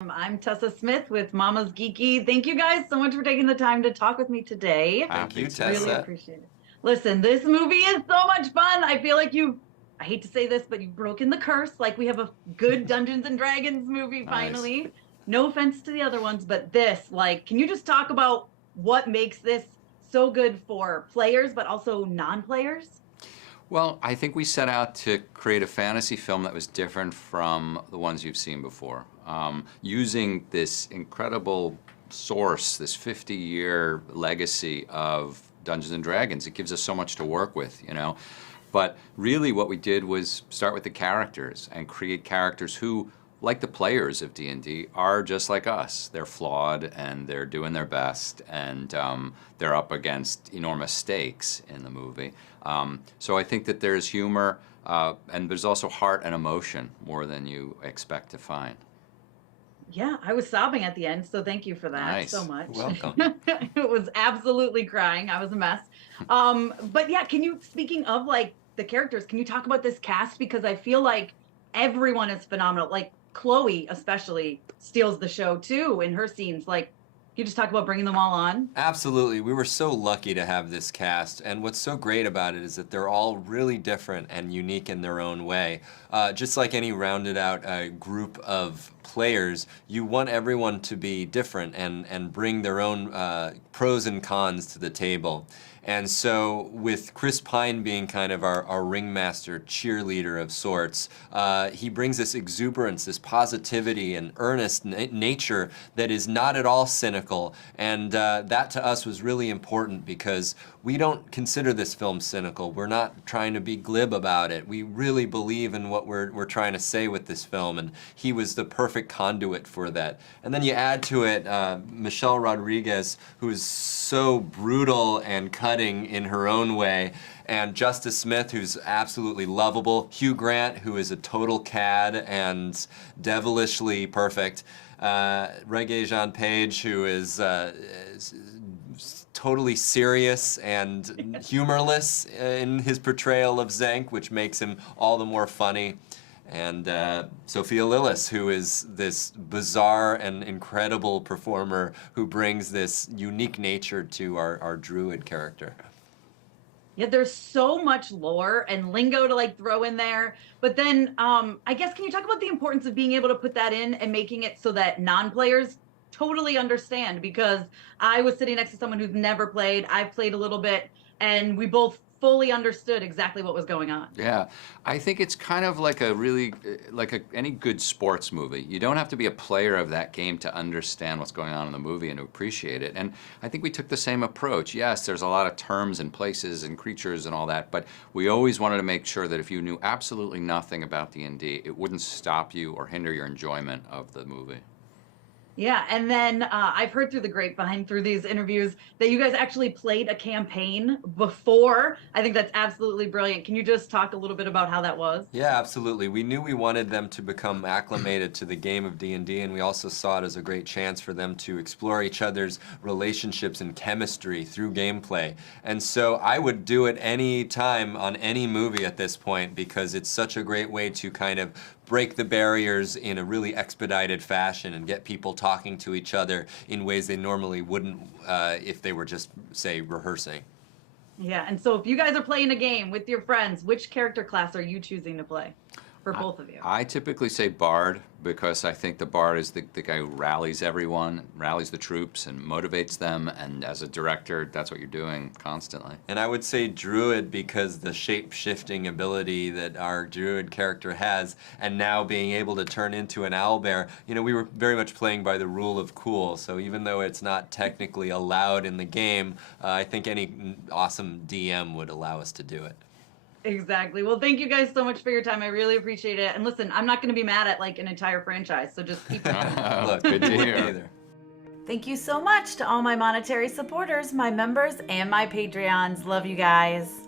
I'm Tessa Smith with Mama's Geeky. Thank you guys so much for taking the time to talk with me today. Thank you, Really Tessa. appreciate it. Listen, this movie is so much fun. I feel like I hate to say this, but you've broken the curse. Like we have a good Dungeons and Dragons movie Nice. finally. No offense to the other ones, but this, like, can you just talk about what makes this so good for players, but also non-players? Well, I think we set out to create a fantasy film that was different from the ones you've seen before. Using this incredible source, this 50-year legacy of Dungeons and Dragons. It gives us so much to work with, you know. But really what we did was start with the characters and create characters who, like the players of D&D, are just like us. They're flawed and they're doing their best, and they're up against enormous stakes in the movie. So I think that there's humor and there's also heart and emotion more than you expect to find. Yeah, I was sobbing at the end, so thank you for that Nice. so much. Welcome. It was absolutely crying. I was a mess. But yeah, speaking of like the characters, can you talk about this cast? Because I feel like everyone is phenomenal. Like Chloe especially steals the show too in her scenes. Like, can you just talk about bringing them all on? Absolutely. We were so lucky to have this cast, and what's so great about it is that they're all really different and unique in their own way. Just like any rounded out group of players, you want everyone to be different and bring their own pros and cons to the table. And so with Chris Pine being kind of our ringmaster cheerleader of sorts, he brings this exuberance, this positivity and earnest nature that is not at all cynical. And that to us was really important because we don't consider this film cynical. We're not trying to be glib about it. We really believe in what we're trying to say with this film, and he was the perfect conduit for that. And then you add to it Michelle Rodriguez, who is so brutal and cutting in her own way, and Justice Smith, who's absolutely lovable, Hugh Grant, who is a total cad and devilishly perfect, Regé-Jean Page, who is totally serious and humorless in his portrayal of Zank, which makes him all the more funny. And Sophia Lillis, who is this bizarre and incredible performer who brings this unique nature to our druid character. Yeah, there's so much lore and lingo to like throw in there. But then I guess can you talk about the importance of being able to put that in and making it so that non-players totally understand? Because I was sitting next to someone who's never played. I've played a little bit, and we both fully understood exactly what was going on. Yeah, I think it's kind of like a really, any good sports movie. You don't have to be a player of that game to understand what's going on in the movie and to appreciate it. And I think we took the same approach. Yes, there's a lot of terms and places and creatures and all that, but we always wanted to make sure that if you knew absolutely nothing about D&D, it wouldn't stop you or hinder your enjoyment of the movie. Yeah, and then I've heard through the grapevine, through these interviews, that you guys actually played a campaign before. I think that's absolutely brilliant. Can you just talk a little bit about how that was? Yeah, absolutely. We knew we wanted them to become acclimated to the game of D&D, and we also saw it as a great chance for them to explore each other's relationships and chemistry through gameplay. And so I would do it any time on any movie at this point because it's such a great way to kind of break the barriers in a really expedited fashion and get people talking to each other in ways they normally wouldn't if they were just, say, rehearsing. Yeah, and so if you guys are playing a game with your friends, which character class are you choosing to play for both of you? I typically say Bard because I think the Bard is the guy who rallies everyone, rallies the troops, and motivates them. And as a director, that's what you're doing constantly. And I would say Druid because the shape-shifting ability that our Druid character has, and now being able to turn into an owlbear, you know, we were very much playing by the rule of cool. So even though it's not technically allowed in the game, I think any awesome DM would allow us to do it. Exactly. Well, thank you guys so much for your time. I really appreciate it. And listen, I'm not going to be mad at like an entire franchise, so just keep it going. Look, Good to hear. either. Thank you so much to all my monetary supporters, my members, and my Patreons. Love you guys.